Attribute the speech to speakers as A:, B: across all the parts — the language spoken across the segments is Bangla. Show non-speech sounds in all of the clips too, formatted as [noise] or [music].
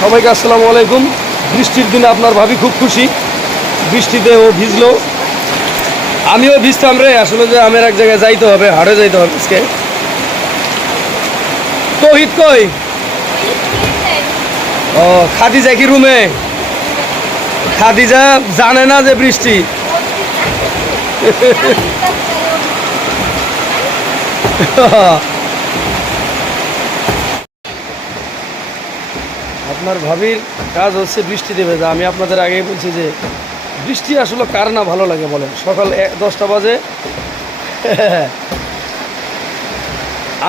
A: সবাইকে আসসালামু আলাইকুম। বৃষ্টির দিনে আপনার ভাবি খুব খুশি। বৃষ্টিতে ও ভিজলো। আমিও ভিজতাম রে আসলে যে আমের এক জায়গায় যাইতে হবে হাড়ে যাইতে হবে আজকে। তহিত কই? ও খাদিজা কি রুমে খাদিজা জানে না যে বৃষ্টি। [laughs] [laughs] আপনার ভাবির কাজ হচ্ছে বৃষ্টি দেবে। যা আমি আপনাদের আগেই বলছি যে, বৃষ্টি আসলে কার না ভালো লাগে বলেন? সকাল দশটা বাজে।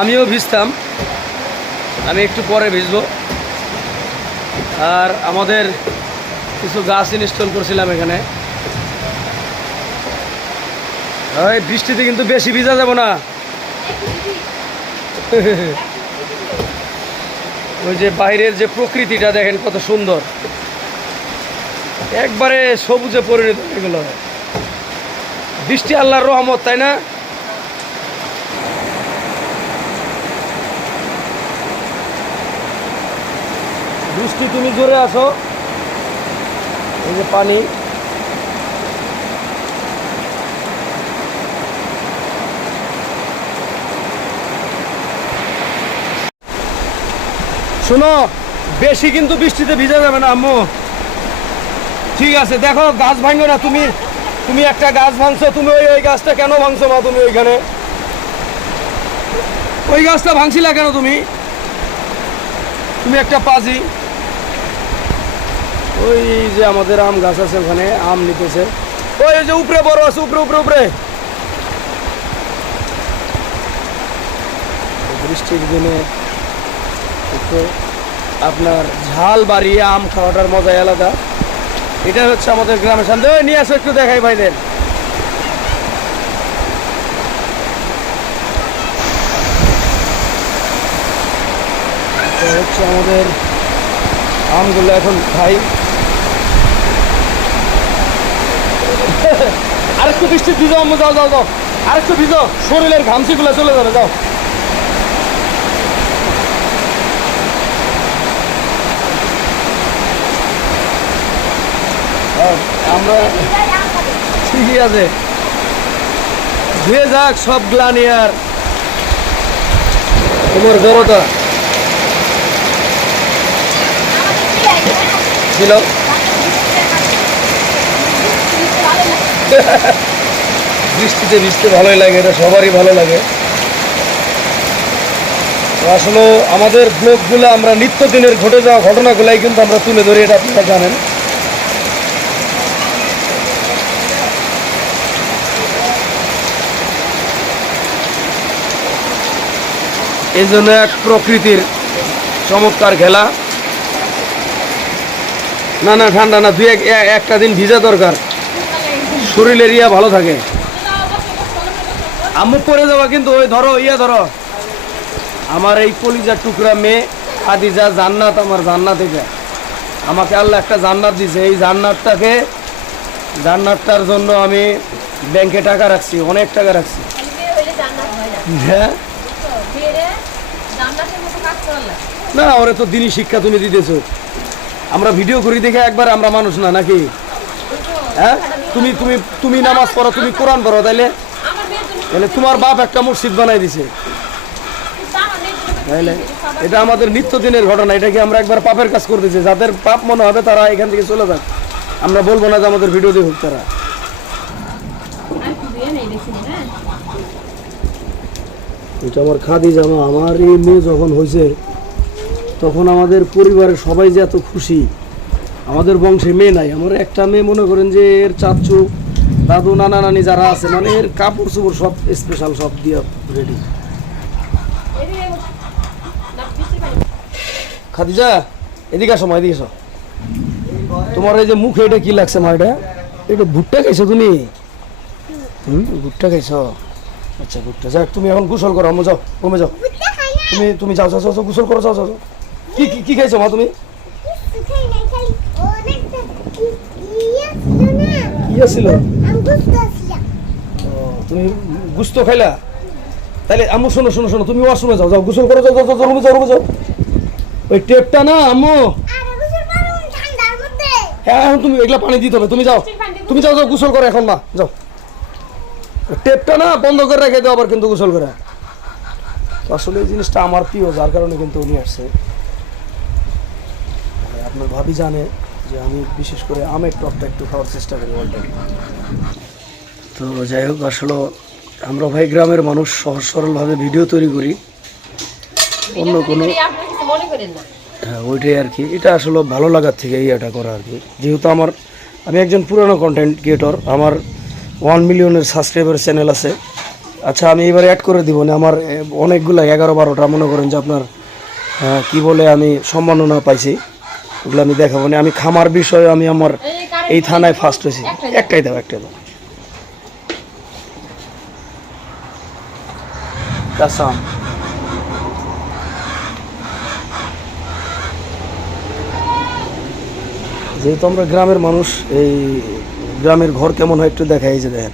A: আমিও ভিজতাম। আমি একটু পরে ভিজবো। আর আমাদের কিছু গাছ ইনস্টল করছিলাম এখানে। বৃষ্টিতে কিন্তু বেশি ভিজা যাব না। [laughs] ওই যে বাইরের যে প্রকৃতিটা দেখেন কত সুন্দর। একবারে সবুজে পরিণত এগুলো বৃষ্টি আল্লাহর রহমত, তাই না? বৃষ্টি তুমি জোরে আসো। এই যে পানি। শোনো, বেশি কিন্তু বৃষ্টিতে ভিজা যাবে না, আম্মু। ঠিক আছে, দেখো, গাছ ভাঙো না, তুমি তুমি একটা গাছ ভাঙছো, তুমি ওই ওই গাছটা কেন ভাঙছো মা তুমি ওইখানে? ওই গাছটা ভাঙছিলা কেন তুমি? তুমি একটা পাজি। ওই যে আমাদের আম গাছ আছে ওখানে, আম নিতেছে। ওই যে উপরে বড় আছে, উপরে উপরে উপরে। বৃষ্টির দিনে একটু আপনার ঝাল বাড়িয়ে আম খাওয়াটার মজাই আলাদা। এটা হচ্ছে আমাদের গ্রামের সামনে। নিয়ে আসো, একটু দেখাই ভাইদের। হচ্ছে আমাদের আমগুলো এখন খাই। আরেকটু বৃষ্টি ভিজো আম্মু, যাও যাও যাও। আরেকটু ভিজো, শরীরের ঘামছিগুলো চলে যাবে, যাও আর আমরা ঠিকই আছে। ধুয়ে যাক সব গ্লানি আর তোমার ছিল। বৃষ্টিতে ভিজতে ভালোই লাগে, এটা সবারই ভালো লাগে। আসলে আমাদের ব্লগগুলো আমরা নিত্যদিনের ঘটে যাওয়া ঘটনাগুলাই কিন্তু আমরা তুলে ধরি, এটা আপনারা জানেন। এই জন্য এক প্রকৃতির চমৎকার খেলা। না না, ঠান্ডা না, দুই একটা দিন ভিজা দরকার। শরীরের ইয়া ভালো থাকে। আম্মু পরে যাওয়া কিন্তু ওই ধরো, ইয়া ধরো। আমার এই কলিজার টুকরা মেয়ে আদিজা জান্নাত আমার জান্নাত এটা। আমাকে আল্লাহ একটা জান্নাত দিছে। এই জান্নাতটাকে, জান্নাতটার জন্য আমি ব্যাংকে টাকা রাখছি, অনেক টাকা রাখছি। হ্যাঁ? না ওরে তো দিনই শিক্ষা তুমি দিতেছো। আমরা ভিডিও করি দেখে একবার আমরা মানুষ না, নাকি? হ্যাঁ? তুমি তুমি তুমি নামাজ পড়ো, তুমি কোরআন পড়ো, তাইলে? তাহলে তোমার বাপ একটা মসজিদ বানাই দিছে। তাইলে? এটা আমাদের নিত্যদিনের ঘটনা, এটা কি আমরা একবার পাপের কাজ করতেছি? যাদের পাপ মনে হবে তারা এখান থেকে চলে যাক। আমরা বলব না যে আমাদের ভিডিও দেখুক তারা। এটা আমার খাদি জামা আমার এই মেয়ে যখন হয়েছে তখন আমাদের পরিবারের সবাই যে এত খুশি আমাদের বংশে মেয়ে নাই। আমার একটা মেয়ে মনে করেন যে এর চাচু দাদু নানা নানি যারা আছে মানে এর কাপড় চোপড় সব স্পেশাল সব দিয়ে রেডি খাদিজা এদিকে আসো মা এদিকে আসো। তোমার এই যে মুখে এটা কি লাগছে মা এটা? এটা ভুট্টা খাইছো তুমি? হুম ভুট্টা খাইছো? আচ্ছা ভুট্টা। যাক তুমি এখন গোসল করো আম্মু যাও কমে যাও। তুমি তুমি যাও যাও যাও গোসল করো যাও যাও। কি কি খাইছো মা তুমি? কি আছিল? তুমি গুস্ত খাইলা? তাহলে আম্মু, শোনো শোনো শোনো, তুমি ওয়াশরুমে যাও যাও, গোসল করো, যাও যাও রুমে যাও রুমে যাও। ওই টেপটা না, আম্মু? হ্যাঁ এখন তুমি এগুলা পানি দিতে হবে, তুমি যাও। তুমি যাও যাও, গোসল করো এখন, মা, যাও। টেপটা না, বন্ধ করে রেখে দাও আবার কিন্তু গোসল করে। আসলে এই জিনিসটা আমার প্রিয়, যার কারণে কিন্তু উনি আসছে। আপনার ভাবি জানে যে আমি বিশেষ করে আমের টকটা একটু খাওয়ার চেষ্টা করি অল তো যাই হোক আসলে আমরা ভাই গ্রামের মানুষ সহজ সরলভাবে ভিডিও তৈরি করি। অন্য কোনো
B: আপনার কিছু মনে করেন না।
A: হ্যাঁ ওইটাই আর কি। এটা আসলে ভালো লাগার থেকে এটা করা আর কি। যেহেতু আমার আমি একজন পুরানো কন্টেন্ট ক্রিয়েটর আমার ওয়ান মিলিয়নের সাবস্ক্রাইবার চ্যানেল আছে। আচ্ছা আমি এবার অ্যাড করে দিব না আমার অনেকগুলা এগারো বারোটা মনে করেন যে আপনার কি বলে আমি সম্মাননা পাইছি। ওগুলো আমি দেখাবো না। আমি খামার বিষয়ে আমি আমার
B: এই
A: থানায় ফার্স্ট হয়েছি।
B: একটাই দাও।
A: একটাই দাও কাসাম। যেহেতু আমরা গ্রামের মানুষ এই গ্রামের ঘর কেমন হয় একটু দেখা এই যে দেখেন।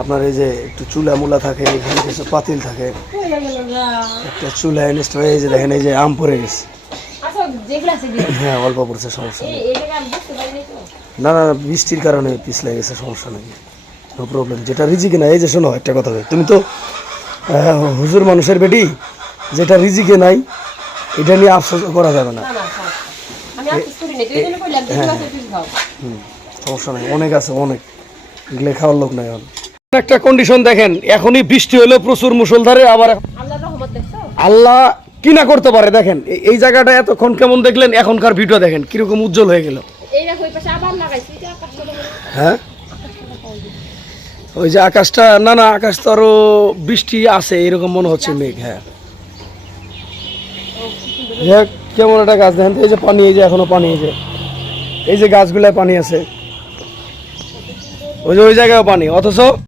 A: আপনার এই যে একটু চুলা মুলা থাকে এখানে কিছু পাতিল থাকে। একটা চুলা এনেস্ট এই যে দেখেন এই যে আম পড়ে গেছে। হ্যাঁ অল্প পড়ছে সমস্যা নেই। না না বৃষ্টির কারণে পিছলে গেছে সমস্যা নেই। নো প্রবলেম যেটা রিজিকে নাই এই যে শোনো একটা কথা বলি, তুমি তো হুজুর মানুষের বেটি যেটা রিজিকে নাই এটা নিয়ে আফসোস করা যাবে না। হুম, সমস্যা নেই অনেক আছে অনেক। এগুলো খাওয়ার লোক নাই এখন। একটা কন্ডিশন দেখেন এখনই বৃষ্টি হলো প্রচুর মুসলধারে আবার
B: আল্লাহর
A: আল্লাহ কি না করতে পারে দেখেন। এই- জায়গাটা এতক্ষণ কেমন দেখলেন এখনকার ভিডিও দেখেন কীরকম উজ্জ্বল হয়ে গেল। হ্যাঁ? ওই যে আকাশটা না না আকাশ তো আরও বৃষ্টি আছে এরকম মনে হচ্ছে মেঘ হ্যাঁ। যাক, কেমন একটা গাছ দেখেন এই যে পানি এই যে এখনও পানি এই যে। এই যে গাছগুলায় পানি আছে। ওই যে ওই জায়গায় পানি অথচ